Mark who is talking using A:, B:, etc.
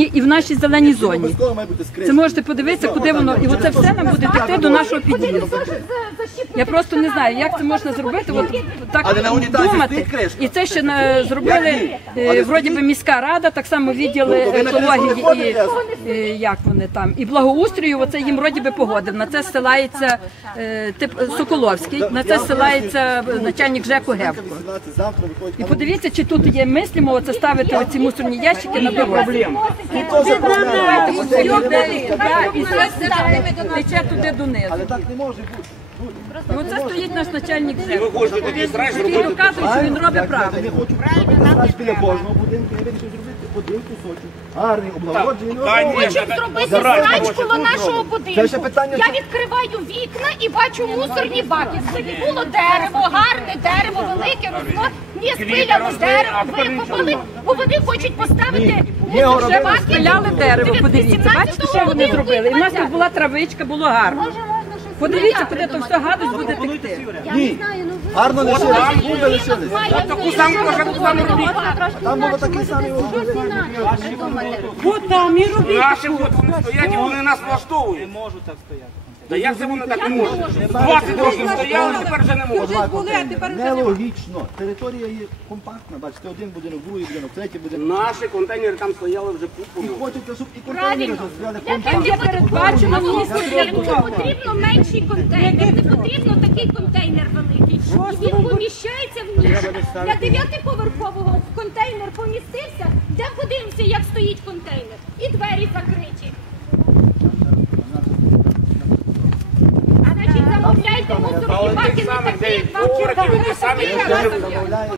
A: і в нашій зеленій зоні. Це можете подивитися, куди воно, і оце все нам буде текти до нашого під'їзду. Я просто не знаю, як це можна зробити. От так
B: Але на унітазі
A: думати.
B: стоїть кришка.
A: І це ще на, зробили е, вроді би міська рада, так само відділи
B: Ну, то ви на
A: екології і
B: ходите?
A: е, як вони там. І благоустрою, оце їм вроді би погодив. На це ссилається е, тип Соколовський, на це ссилається е, начальник ЖЕКу Гевко.
B: 18 завтра виходить.
A: І подивіться, чи тут є мислимо оце ставити оці мусорні ящики на дорозі.
B: Теж проблема.
A: І це тече туди донизу.
B: Але так не може бути.
A: І оце стоїть наш начальник
C: Ви
A: ЖЕКу.
C: хочете тоді срач
A: Який
C: зробити.
A: доказує, що він робить
B: Я
A: правильно.
B: не хочу срач біля кожного будинку. Я вирішив зробити один кусочок. Гарний, облагороджений.
C: Та ні,
D: зробити срач коло нашого будинку.
B: Це ще питання,
D: Я відкриваю вікна і бачу мусорні баки. Собі було дерево, гарне дерево, велике, росло. Ні, спиляли дерево, викопали, бо вони хочуть поставити
B: Ні,
D: мусорні баки.
A: Спиляли дерево, подивіться. Бачите, що вони зробили? І в нас тут була травичка, було гарно. Подивіться, куди то все гадость буде текти.
B: Ні. Гарно лишились. буде лишилися.
D: От
C: таку саму таку саму робити.
B: Там було такий самий
E: От там і робіть.
C: Наші от вони стоять і вони нас влаштовують. Не можу так стояти. Та як це вони так не можуть? 20 років стояли, тепер вже не можуть.
E: були, а тепер вже
B: Нелогічно. Територія є компактна. Бачите, один будинок, другий будинок, третій будинок.
C: Наші контейнери там стояли вже
B: І
C: купою.
B: хочеться, щоб і контейнери
D: Правильно. Для
B: компактно.
D: хто
A: передбачено
D: будинку,
A: місце
D: потрібно менший контейнер, не потрібно такий контейнер великий. І Він поміщається в ніж. Для дев'ятиповерхового контейнер помістився. Де подивимося, як стоїть контейнер? І двері закриті. Значить, замовляйте мусорні баки не такі, як вам
C: поверхи,
D: червоні,
C: ви самі
D: такі, як
C: не
D: вам.